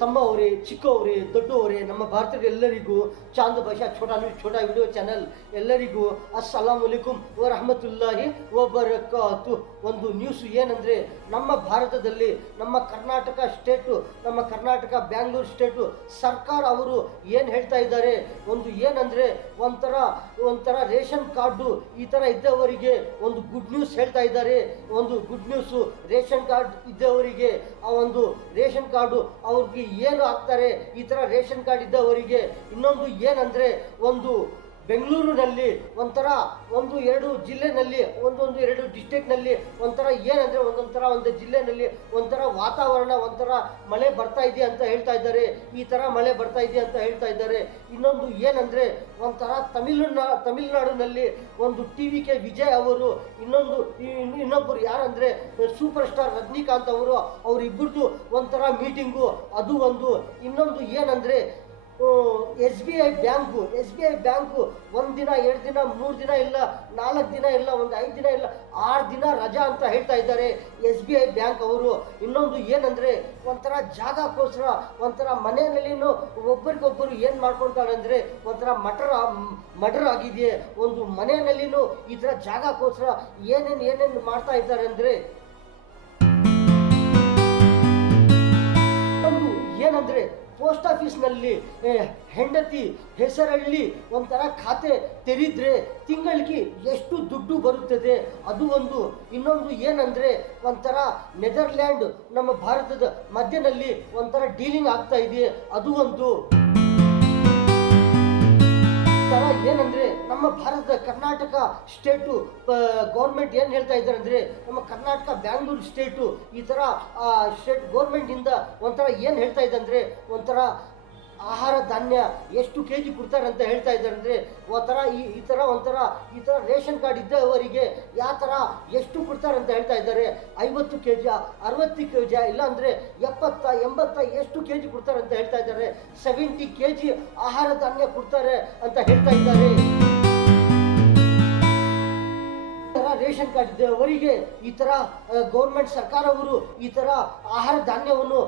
ತಮ್ಮವರೇ, ಚಿಕ್ಕವರೇ, ದೊಡ್ಡವರೇ, ನಮ್ಮ ಭಾರತದ ಎಲ್ಲರಿಗೂ ಚಾಂದ್ ಭಾಷಾ ಛೋಟಾ ವಿಡಿಯೋ ಚಾನಲ್ ಎಲ್ಲರಿಗೂ ಅಸ್ಸಲಾಮು ಅಲೈಕುಂ ವರಹಮತುಲ್ಲಾಹಿ ವಬರಕಾತು. ಒಂದು ನ್ಯೂಸ್ ಏನಂದರೆ, ನಮ್ಮ ಭಾರತದಲ್ಲಿ ನಮ್ಮ ಕರ್ನಾಟಕ ಸ್ಟೇಟು, ನಮ್ಮ ಕರ್ನಾಟಕ ಬ್ಯಾಂಗ್ಳೂರು ಸ್ಟೇಟು ಸರ್ಕಾರ ಅವರು ಏನು ಹೇಳ್ತಾ ಇದ್ದಾರೆ, ಒಂದು ಏನಂದರೆ ಒಂಥರ ರೇಷನ್ ಕಾರ್ಡು ಈ ಥರ ಇದ್ದವರಿಗೆ ಒಂದು ಗುಡ್ ನ್ಯೂಸ್ ಹೇಳ್ತಾ ಇದ್ದಾರೆ. ಒಂದು ಗುಡ್ ನ್ಯೂಸು, ರೇಷನ್ ಕಾರ್ಡ್ ಇದ್ದವರಿಗೆ ಆ ಒಂದು ರೇಷನ್ ಕಾರ್ಡು ಅವ್ರಿಗೆ ಏನು ಆಗ್ತಾರೆ, ಈ ಥರ ರೇಷನ್ ಕಾರ್ಡ್ ಇದ್ದವರಿಗೆ. ಇನ್ನೊಂದು ಏನಂದರೆ, ಒಂದು ಬೆಂಗಳೂರಿನಲ್ಲಿ ಒಂದು ಜಿಲ್ಲೆನಲ್ಲಿ ಎರಡು ಡಿಸ್ಟ್ರಿಕ್ಟ್ನಲ್ಲಿ ಏನಂದರೆ ಒಂದು ಜಿಲ್ಲೆನಲ್ಲಿ ವಾತಾವರಣ ಮಳೆ ಬರ್ತಾ ಇದೆ ಅಂತ ಹೇಳ್ತಾ ಇದ್ದಾರೆ. ಈ ಥರ ಮಳೆ ಬರ್ತಾ ಇದೆ ಅಂತ ಹೇಳ್ತಾ ಇದ್ದಾರೆ. ಇನ್ನೊಂದು ಏನಂದರೆ, ತಮಿಳುನಾಡಿನಲ್ಲಿ ಒಂದು TVK ವಿಜಯ್ ಅವರು, ಇನ್ನೊಬ್ಬರು ಯಾರಂದರೆ ಸೂಪರ್ ಸ್ಟಾರ್ ರಜನಿಕಾಂತ್ ಅವರಿಬ್ಬರದು ಮೀಟಿಂಗು ಅದು ಒಂದು. ಇನ್ನೊಂದು ಏನಂದರೆ, SBI ಬ್ಯಾಂಕು 1 ದಿನ 2 ದಿನ 3 ದಿನ ಇಲ್ಲ 4 ದಿನ ಇಲ್ಲ 5 ದಿನ ಇಲ್ಲ 6 ದಿನ ರಜಾ ಅಂತ ಹೇಳ್ತಾ ಇದ್ದಾರೆ SBI ಬ್ಯಾಂಕ್ ಅವರು. ಇನ್ನೊಂದು ಏನಂದರೆ, ಜಾಗಕ್ಕೋಸ್ಕರ ಮನೆಯಲ್ಲಿನೂ ಒಬ್ಬರಿಗೊಬ್ಬರು ಏನು ಮಾಡ್ಕೊಳ್ತಾರೆ ಅಂದರೆ, ಮರ್ಡರ್ ಆಗಿದೆ. ಒಂದು ಮನೆಯಲ್ಲಿನೂ ಈ ಥರ ಜಾಗಕ್ಕೋಸ್ಕರ ಏನೇನು ಮಾಡ್ತಾ ಇದ್ದಾರೆ ಅಂದರೆ, ಏನಂದರೆ ಪೋಸ್ಟ್ ಆಫೀಸ್ನಲ್ಲಿ ಹೆಂಡತಿ ಹೆಸರಲ್ಲಿ ಖಾತೆ ತೆರೆದ್ರೆ ತಿಂಗಳಿಗೆ ಎಷ್ಟು ದುಡ್ಡು ಬರುತ್ತದೆ ಅದು ಒಂದು. ಇನ್ನೊಂದು ಏನಂದರೆ, ನೆದರ್ಲ್ಯಾಂಡ್ ನಮ್ಮ ಭಾರತದ ಮಧ್ಯದಲ್ಲಿ ಡೀಲಿಂಗ್ ಆಗ್ತಾ ಇದೆ ಅದು ಒಂದು. ಏನಂದರೆ, ನಮ್ಮ ಭಾರತದ ಕರ್ನಾಟಕ ಸ್ಟೇಟು ಗೌರ್ಮೆಂಟ್ ಏನು ಹೇಳ್ತಾ ಇದ್ದಾರೆ ಅಂದರೆ, ನಮ್ಮ ಕರ್ನಾಟಕ ಬ್ಯಾಂಗ್ಳೂರು ಸ್ಟೇಟು ಈ ಥರ ಸ್ಟೇಟ್ ಗೌರ್ಮೆಂಟಿಂದ ಏನು ಹೇಳ್ತಾ ಇದೆ ಅಂದರೆ, ಆಹಾರ ಧಾನ್ಯ ಎಷ್ಟು KG ಕೊಡ್ತಾರೆ ಅಂತ ಹೇಳ್ತಾ ಇದ್ದಾರೆ ಅಂದರೆ, ಈ ಥರ ರೇಷನ್ ಕಾರ್ಡ್ ಇದ್ದವರಿಗೆ ಯಾವ ಥರ ಎಷ್ಟು ಕೊಡ್ತಾರೆ ಅಂತ ಹೇಳ್ತಾ ಇದ್ದಾರೆ. 50 kg 60 kg ಇಲ್ಲಾಂದರೆ 70 80 ಎಷ್ಟು KG ಕೊಡ್ತಾರೆ ಅಂತ ಹೇಳ್ತಾ ಇದ್ದಾರೆ. 70 kg ಆಹಾರ ಧಾನ್ಯ ಕೊಡ್ತಾರೆ ಅಂತ ಹೇಳ್ತಾ ಇದ್ದಾರೆ. ರೇಷನ್ ಕಾರ್ಡ್ ಇದ್ದವರಿಗೆ ಈ ಥರ ಗೌರ್ಮೆಂಟ್ ಸರ್ಕಾರವರು ಈ ಥರ ಆಹಾರ ಧಾನ್ಯವನ್ನು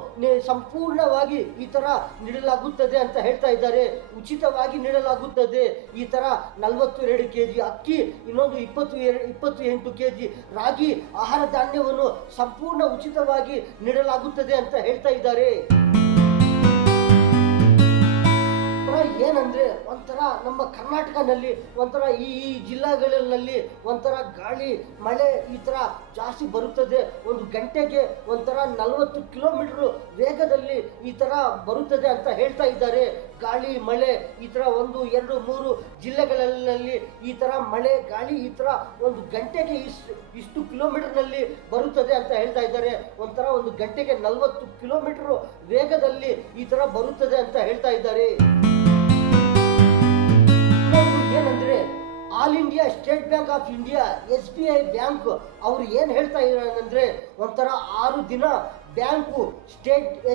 ಸಂಪೂರ್ಣವಾಗಿ ಈ ಥರ ನೀಡಲಾಗುತ್ತದೆ ಅಂತ ಹೇಳ್ತಾ ಇದ್ದಾರೆ. ಉಚಿತವಾಗಿ ನೀಡಲಾಗುತ್ತದೆ. ಈ ಥರ 42 kg ಅಕ್ಕಿ, ಇನ್ನೊಂದು 28 kg ರಾಗಿ ಆಹಾರ ಧಾನ್ಯವನ್ನು ಸಂಪೂರ್ಣ ಉಚಿತವಾಗಿ ನೀಡಲಾಗುತ್ತದೆ ಅಂತ ಹೇಳ್ತಾ ಇದ್ದಾರೆ. ಏನಂದರೆ, ನಮ್ಮ ಕರ್ನಾಟಕದಲ್ಲಿ ಈ ಜಿಲ್ಲೆಗಳಲ್ಲಿ ಗಾಳಿ ಮಳೆ ಈ ಥರ ಜಾಸ್ತಿ ಬರುತ್ತದೆ. ಒಂದು ಗಂಟೆಗೆ 40 ಕಿಲೋಮೀಟರ್ ವೇಗದಲ್ಲಿ ಈ ಥರ ಬರುತ್ತದೆ ಅಂತ ಹೇಳ್ತಾ ಇದ್ದಾರೆ. ಗಾಳಿ ಮಳೆ ಈ ಥರ 1 2 3 ಜಿಲ್ಲೆಗಳಲ್ಲಿ ಈ ಥರ ಮಳೆ ಗಾಳಿ ಈ ಥರ ಒಂದು ಗಂಟೆಗೆ ಇಷ್ಟು ಕಿಲೋಮೀಟರ್ನಲ್ಲಿ ಬರುತ್ತದೆ ಅಂತ ಹೇಳ್ತಾ ಇದ್ದಾರೆ. ಒಂದು ಗಂಟೆಗೆ 40 ಕಿಲೋಮೀಟರ್ ವೇಗದಲ್ಲಿ ಈ ಥರ ಬರುತ್ತದೆ ಅಂತ ಹೇಳ್ತಾ ಇದ್ದಾರೆ. ಏನಂದರೆ, all India state bank of India SBI bank ಅವರು ಏನು ಹೇಳ್ತಾ ಇದ್ದಾರೆ ಅಂದರೆ, 6 ದಿನ ಬ್ಯಾಂಕು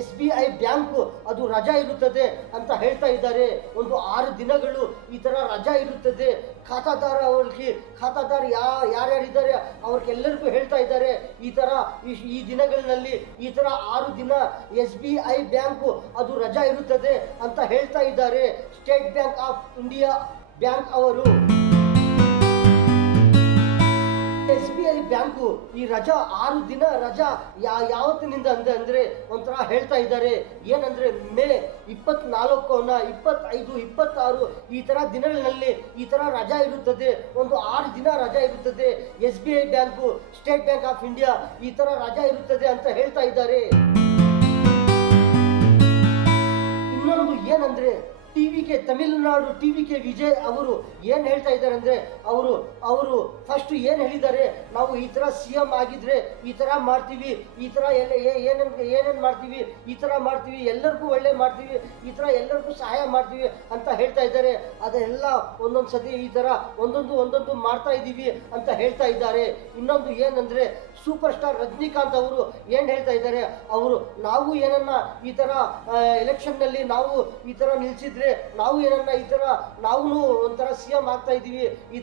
SBI ಬ್ಯಾಂಕು ಅದು ರಜಾ ಇರುತ್ತದೆ ಅಂತ ಹೇಳ್ತಾ ಇದ್ದಾರೆ. 6 ದಿನಗಳು ಈ ಥರ ರಜಾ ಇರುತ್ತದೆ. ಖಾತಾದಾರ ಯಾರ್ಯಾರಿದ್ದಾರೆ ಅವ್ರಿಗೆಲ್ಲರಿಗೂ ಹೇಳ್ತಾ ಇದ್ದಾರೆ, ಈ ದಿನಗಳಲ್ಲಿ ಈ ಥರ 6 ದಿನ SBI ಬ್ಯಾಂಕು ಅದು ರಜಾ ಇರುತ್ತದೆ ಅಂತ ಹೇಳ್ತಾ ಇದ್ದಾರೆ state bank of India bank ಅವರು. SBI ಬ್ಯಾಂಕು ಈ ರಜಾ 6 ದಿನ ರಜಾ ಯಾವತ್ತಿನಿಂದ ಅಂದರೆ ಹೇಳ್ತಾ ಇದ್ದಾರೆ. ಏನಂದರೆ, ಮೇ 24, 25, 26 ಈ ಥರ ದಿನಗಳಲ್ಲಿ ಈ ಥರ ರಜಾ ಇರುತ್ತದೆ. 6 ದಿನ ರಜಾ ಇರುತ್ತದೆ. SBI bank state bank of India ಈ ಥರ ರಜಾ ಇರುತ್ತದೆ ಅಂತ ಹೇಳ್ತಾ ಇದ್ದಾರೆ. ಇನ್ನೊಂದು ಏನಂದರೆ, ತಮಿಳುನಾಡು TVK ವಿಜಯ್ ಅವರು ಏನು ಹೇಳ್ತಾ ಇದ್ದಾರೆ ಅಂದರೆ, ಅವರು ಫಸ್ಟ್ ಏನು ಹೇಳಿದ್ದಾರೆ, ನಾವು ಈ ಥರ CM ಆಗಿದ್ರೆ ಈ ಥರ ಮಾಡ್ತೀವಿ, ಈ ಥರ ಏನೇನು ಮಾಡ್ತೀವಿ, ಈ ಥರ ಮಾಡ್ತೀವಿ, ಎಲ್ಲರಿಗೂ ಒಳ್ಳೆ ಮಾಡ್ತೀವಿ, ಈ ಥರ ಎಲ್ಲರಿಗೂ ಸಹಾಯ ಮಾಡ್ತೀವಿ ಅಂತ ಹೇಳ್ತಾ ಇದ್ದಾರೆ. ಅದೆಲ್ಲ ಒಂದೊಂದು ಸತಿ ಈ ಥರ ಒಂದೊಂದು ಮಾಡ್ತಾ ಇದ್ದೀವಿ ಅಂತ ಹೇಳ್ತಾ ಇದ್ದಾರೆ. ಇನ್ನೊಂದು ಏನಂದರೆ, ಸೂಪರ್ ಸ್ಟಾರ್ ರಜನಿಕಾಂತ್ ಅವರು ಏನು ಹೇಳ್ತಾ ಇದ್ದಾರೆ, ನಾವು ಏನನ್ನ ಈ ಥರ ಎಲೆಕ್ಷನ್ನಲ್ಲಿ ನಾವು ಈ ಥರ ನಿಲ್ಲಿಸಿದ್ರೆ ಬಂದಿದ್ರೆ ನಾವು ಏನನ್ನ ಈ ಥರ ನಾವು ಒಂಥರ CM ಆಗ್ತಾ ಇದ್ದೀವಿ, ಈ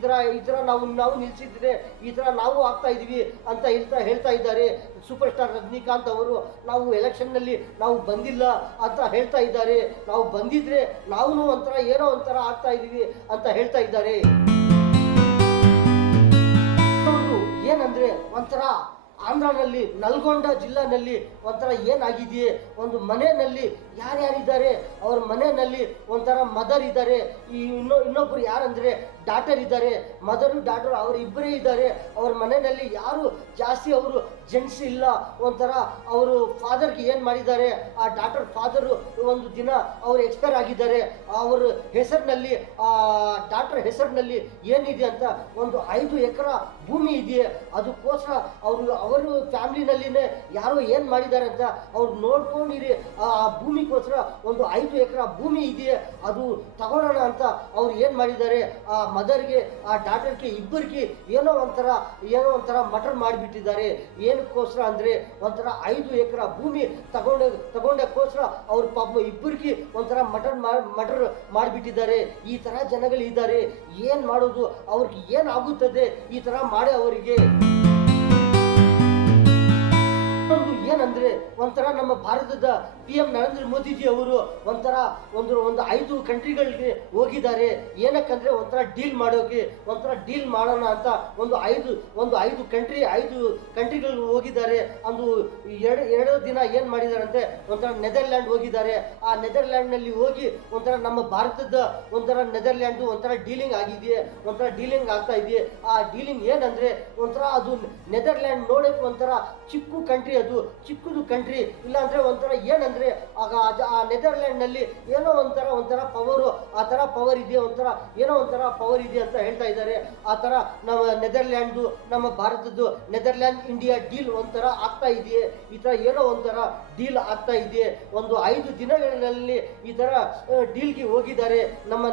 ಥರ ನಾವು ನಿಲ್ಸಿದ್ರೆ ಈ ಥರ ನಾವು ಆಗ್ತಾ ಇದ್ದೀವಿ ಅಂತ ಹೇಳ್ತಾ ಇದ್ದಾರೆ. ಸೂಪರ್ ಸ್ಟಾರ್ ರಜನಿಕಾಂತ್ ಅವರು ನಾವು ಎಲೆಕ್ಷನ್ನಲ್ಲಿ ನಾವು ಬಂದಿಲ್ಲ ಅಂತ ಹೇಳ್ತಾ ಇದ್ದಾರೆ. ನಾವು ಬಂದಿದ್ರೆ ನಾವು ಒಂಥರ ಏನೋ ಒಂಥರ ಆಗ್ತಾ ಇದ್ದೀವಿ ಅಂತ ಹೇಳ್ತಾ ಇದ್ದಾರೆ. ಏನಂದ್ರೆ ಒಂಥರ ಆಂಧ್ರನಲ್ಲಿ ನಲ್ಗೊಂಡ ಜಿಲ್ಲಾನಲ್ಲಿ ಒಂಥರ ಏನಾಗಿದೆಯೇ, ಒಂದು ಮನೆಯಲ್ಲಿ ಯಾರ್ಯಾರಿದ್ದಾರೆ, ಅವ್ರ ಮನೆಯಲ್ಲಿ ಒಂಥರ ಮದರ್ ಇದ್ದಾರೆ, ಇನ್ನೊಬ್ಬರು ಯಾರಂದರೆ ಡಾಟರ್ ಇದ್ದಾರೆ. ಮದರು ಡಾಟರ್ ಅವರು ಇಬ್ಬರೇ ಇದ್ದಾರೆ. ಅವ್ರ ಮನೆಯಲ್ಲಿ ಯಾರು ಜಾಸ್ತಿ ಅವರು ಜೆಂಟ್ಸ್ ಇಲ್ಲ. ಒಂಥರ ಅವರು ಫಾದರ್ಗೆ ಏನು ಮಾಡಿದ್ದಾರೆ, ಆ ಡಾಟರ್ ಫಾದರು ಒಂದು ದಿನ ಅವರು ಎಕ್ಸ್ಪೈರ್ ಆಗಿದ್ದಾರೆ. ಅವ್ರ ಹೆಸರಿನಲ್ಲಿ ಆ ಡಾಟರ್ ಹೆಸರಿನಲ್ಲಿ ಏನಿದೆ ಅಂತ ಒಂದು 5 ಎಕರೆ ಭೂಮಿ ಇದೆಯೇ. ಅದಕ್ಕೋಸ್ಕರ ಅವರು ಫ್ಯಾಮಿಲಿನಲ್ಲಿನೇ ಯಾರೋ ಏನು ಮಾಡಿದ್ದಾರೆ ಅಂತ ಅವ್ರು ನೋಡ್ಕೊಂಡಿರಿ. ಆ ಭೂಮಿಗೋಸ್ಕರ ಒಂದು 5 ಎಕರೆ ಭೂಮಿ ಇದೆಯೇ, ಅದು ತಗೊಳ್ಳೋಣ ಅಂತ ಅವ್ರು ಏನು ಮಾಡಿದ್ದಾರೆ, ಆ ಮದರ್ಗೆ ಆ ಡಾಟರ್ಗೆ ಇಬ್ಬರಿಗೆ ಏನೋ ಒಂಥರ ಮಟರ್ ಮಾಡಿಬಿಟ್ಟಿದ್ದಾರೆ. ಏನಕ್ಕೋಸ್ಕರ ಅಂದರೆ ಒಂಥರ 5 ಎಕರೆ ಭೂಮಿ ತಗೊಂಡಕ್ಕೋಸ್ಕರ ಅವ್ರ ಪಾಪ ಇಬ್ಬರಿಗೆ ಒಂಥರ ಮಟರ್ ಮಾಡಿಬಿಟ್ಟಿದ್ದಾರೆ. ಈ ಥರ ಜನಗಳಿದ್ದಾರೆ. ಏನು ಮಾಡೋದು, ಅವ್ರಿಗೆ ಏನಾಗುತ್ತದೆ ಈ ಥರ ಮಾಡಿ ಅವರಿಗೆ. ಏನಂದ್ರೆ ಒಂಥರ ನಮ್ಮ ಭಾರತದ PM ನರೇಂದ್ರ ಮೋದಿಜಿ ಅವರು ಒಂಥರ ಒಂದು 5 ಕಂಟ್ರಿಗಳಿಗೆ ಹೋಗಿದ್ದಾರೆ. ಏನಕ್ಕಂದ್ರೆ ಒಂಥರ ಡೀಲ್ ಮಾಡೋಕೆ, ಒಂಥರ ಡೀಲ್ ಮಾಡೋಣ ಅಂತ ಒಂದು 5 ಕಂಟ್ರಿಗಳು ಹೋಗಿದ್ದಾರೆ. ಒಂದು ಎರಡು ದಿನ ಏನು ಮಾಡಿದ್ದಾರೆ ಅಂದ್ರೆ ಒಂಥರ ನೆದರ್ಲ್ಯಾಂಡ್ ಹೋಗಿದ್ದಾರೆ. ಆ ನೆದರ್ಲ್ಯಾಂಡ್ನಲ್ಲಿ ಹೋಗಿ ಒಂಥರ ನಮ್ಮ ಭಾರತದ ಒಂಥರ ನೆದರ್ಲ್ಯಾಂಡ್ ಒಂಥರ ಡೀಲಿಂಗ್ ಆಗಿದೆಯೇ, ಒಂಥರ ಡೀಲಿಂಗ್ ಆಗ್ತಾ ಇದೆಯೇ. ಆ ಡೀಲಿಂಗ್ ಏನಂದ್ರೆ ಒಂಥರ ಅದು ನೆದರ್ಲ್ಯಾಂಡ್ ನೋಡೋಕೆ ಒಂಥರ ಚಿಕ್ಕ ಕಂಟ್ರಿ, ಅದು ಚಿಕ್ಕದು ಕಂಟ್ರಿ. ಇಲ್ಲಾಂದ್ರೆ ಒಂಥರ ಏನಂದ್ರೆ ಆಗ ಆ ನೆದರ್ಲ್ಯಾಂಡ್ನಲ್ಲಿ ಏನೋ ಒಂಥರ ಪವರು, ಆ ಥರ ಪವರ್ ಇದೆ, ಏನೋ ಒಂಥರ ಪವರ್ ಇದೆ ಅಂತ ಹೇಳ್ತಾ ಇದ್ದಾರೆ. ಆ ಥರ ನಮ್ಮ ನೆದರ್ಲ್ಯಾಂಡು ನಮ್ಮ ಭಾರತದ್ದು ನೆದರ್ಲ್ಯಾಂಡ್ ಇಂಡಿಯಾ ಡೀಲ್ ಒಂಥರ ಆಗ್ತಾ ಇದೆಯೇ, ಈ ಥರ ಏನೋ ಒಂಥರ ಡೀಲ್ ಆಗ್ತಾ ಇದೆಯೇ. ಒಂದು 5 ದಿನಗಳಲ್ಲಿ ಈ ಥರ ಡೀಲ್ಗೆ ಹೋಗಿದ್ದಾರೆ. ನಮ್ಮ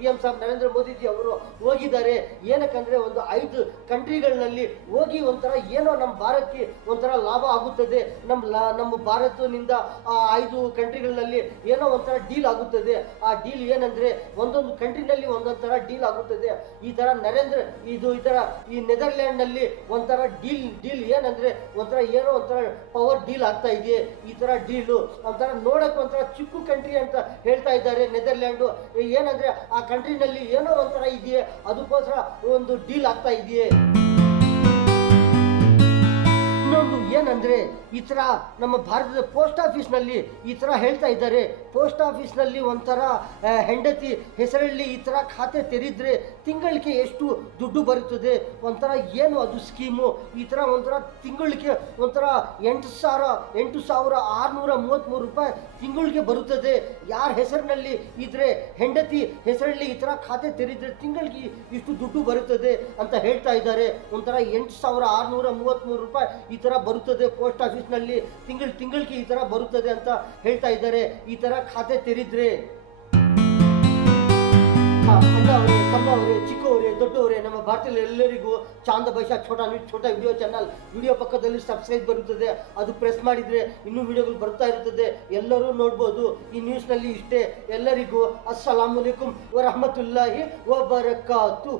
PM ಸಾಹೇಬ್ ನರೇಂದ್ರ ಮೋದಿಜಿ ಅವರು ಹೋಗಿದ್ದಾರೆ. ಏನಕ್ಕಂದ್ರೆ ಒಂದು 5 ಕಂಟ್ರಿಗಳಲ್ಲಿ ಹೋಗಿ ಒಂಥರ ಏನೋ ನಮ್ಮ ಭಾರತಕ್ಕೆ ಒಂಥರ ಲಾಭ ಆಗುತ್ತದೆ. ನಮ್ಮ ಭಾರತದಿಂದ ಆ 5 ಕಂಟ್ರಿಗಳಲ್ಲಿ ಏನೋ ಒಂಥರ ಡೀಲ್ ಆಗುತ್ತದೆ. ಆ ಡೀಲ್ ಏನಂದ್ರೆ ಒಂದೊಂದು ಕಂಟ್ರಿನಲ್ಲಿ ಒಂದೊಂದು ಥರ ಡೀಲ್ ಆಗುತ್ತದೆ. ಈ ಥರ ಈ ನೆದರ್ಲ್ಯಾಂಡ್ ನಲ್ಲಿ ಒಂಥರ ಡೀಲ್ ಏನಂದ್ರೆ ಒಂಥರ ಏನೋ ಒಂಥರ ಪವರ್ ಡೀಲ್ ಆಗ್ತಾ ಇದೆ. ಈ ಥರ ಡೀಲು ಒಂಥರ ನೋಡಕ್ಕೆ ಒಂಥರ ಚಿಕ್ಕ ಕಂಟ್ರಿ ಅಂತ ಹೇಳ್ತಾ ಇದ್ದಾರೆ ನೆದರ್ಲ್ಯಾಂಡು. ಏನಂದ್ರೆ ಆ ಕಂಟ್ರಿನಲ್ಲಿ ಏನೋ ಒಂಥರ ಇದೆಯೇ, ಅದಕ್ಕೋಸ್ಕರ ಒಂದು ಡೀಲ್ ಆಗ್ತಾ ಇದೆಯೇ. ಇನ್ನೊಂದು ಏನಂದ್ರೆ ಈ ಥರ ನಮ್ಮ ಭಾರತದ ಪೋಸ್ಟ್ ಆಫೀಸ್ನಲ್ಲಿ ಈ ಥರ ಹೇಳ್ತಾ ಇದ್ದಾರೆ. ಪೋಸ್ಟ್ ಆಫೀಸ್ನಲ್ಲಿ ಒಂಥರ ಹೆಂಡತಿ ಹೆಸರಲ್ಲಿ ಈ ಥರ ಖಾತೆ ತೆರೆದ್ರೆ ತಿಂಗಳಿಗೆ ಎಷ್ಟು ದುಡ್ಡು ಬರುತ್ತದೆ, ಒಂಥರ ಏನು ಅದು ಸ್ಕೀಮು. ಈ ಥರ ಒಂಥರ ತಿಂಗಳಿಗೆ ಒಂಥರ 8,633 ರೂಪಾಯಿ ತಿಂಗಳಿಗೆ ಬರುತ್ತದೆ. ಯಾರ ಹೆಸರಿನಲ್ಲಿ ಇದ್ರೆ ಹೆಂಡತಿ ಹೆಸರಲ್ಲಿ ಈ ಥರ ಖಾತೆ ತೆರೆದ್ರೆ ತಿಂಗಳಿಗೆ ಇಷ್ಟು ದುಡ್ಡು ಬರುತ್ತದೆ ಅಂತ ಹೇಳ್ತಾ ಇದ್ದಾರೆ. ಒಂಥರ 8,633 ರೂಪಾಯಿ ಈ ಥರ ಬರುತ್ತದೆ ಪೋಸ್ಟ್ ಆಫೀಸ್ನಲ್ಲಿ ತಿಂಗಳಿಗೆ ಈ ಥರ ಬರುತ್ತದೆ ಅಂತ ಹೇಳ್ತಾ ಇದ್ದಾರೆ. ಈ ಥರ ಖಾತೆ ತೆರೆದ್ರೆ ಅಣ್ಣ ಅವರೇ, ತಮ್ಮ ಅವರೇ, ಚಿಕ್ಕವರೇ, ದೊಡ್ಡವರೇ, ನಮ್ಮ ಭಾರತದಲ್ಲಿ ಎಲ್ಲರಿಗೂ ಚಾಂದ ಭಾಷಾ ಛೋಟಾ ವಿಡಿಯೋ ಚಾನಲ್ ವಿಡಿಯೋ ಪಕ್ಕದಲ್ಲಿ ಸಬ್ಸ್ಕ್ರೈಬ್ ಬರುತ್ತದೆ. ಅದು ಪ್ರೆಸ್ ಮಾಡಿದರೆ ಇನ್ನೂ ವಿಡಿಯೋಗಳು ಬರ್ತಾ ಇರುತ್ತದೆ, ಎಲ್ಲರೂ ನೋಡ್ಬೋದು. ಈ ನ್ಯೂಸ್ನಲ್ಲಿ ಇಷ್ಟೇ. ಎಲ್ಲರಿಗೂ ಅಸ್ಸಲಾಮು ಅಲೈಕುಂ ವರಹಮತುಲ್ಲಾಹಿ ವಬರಕಾತು.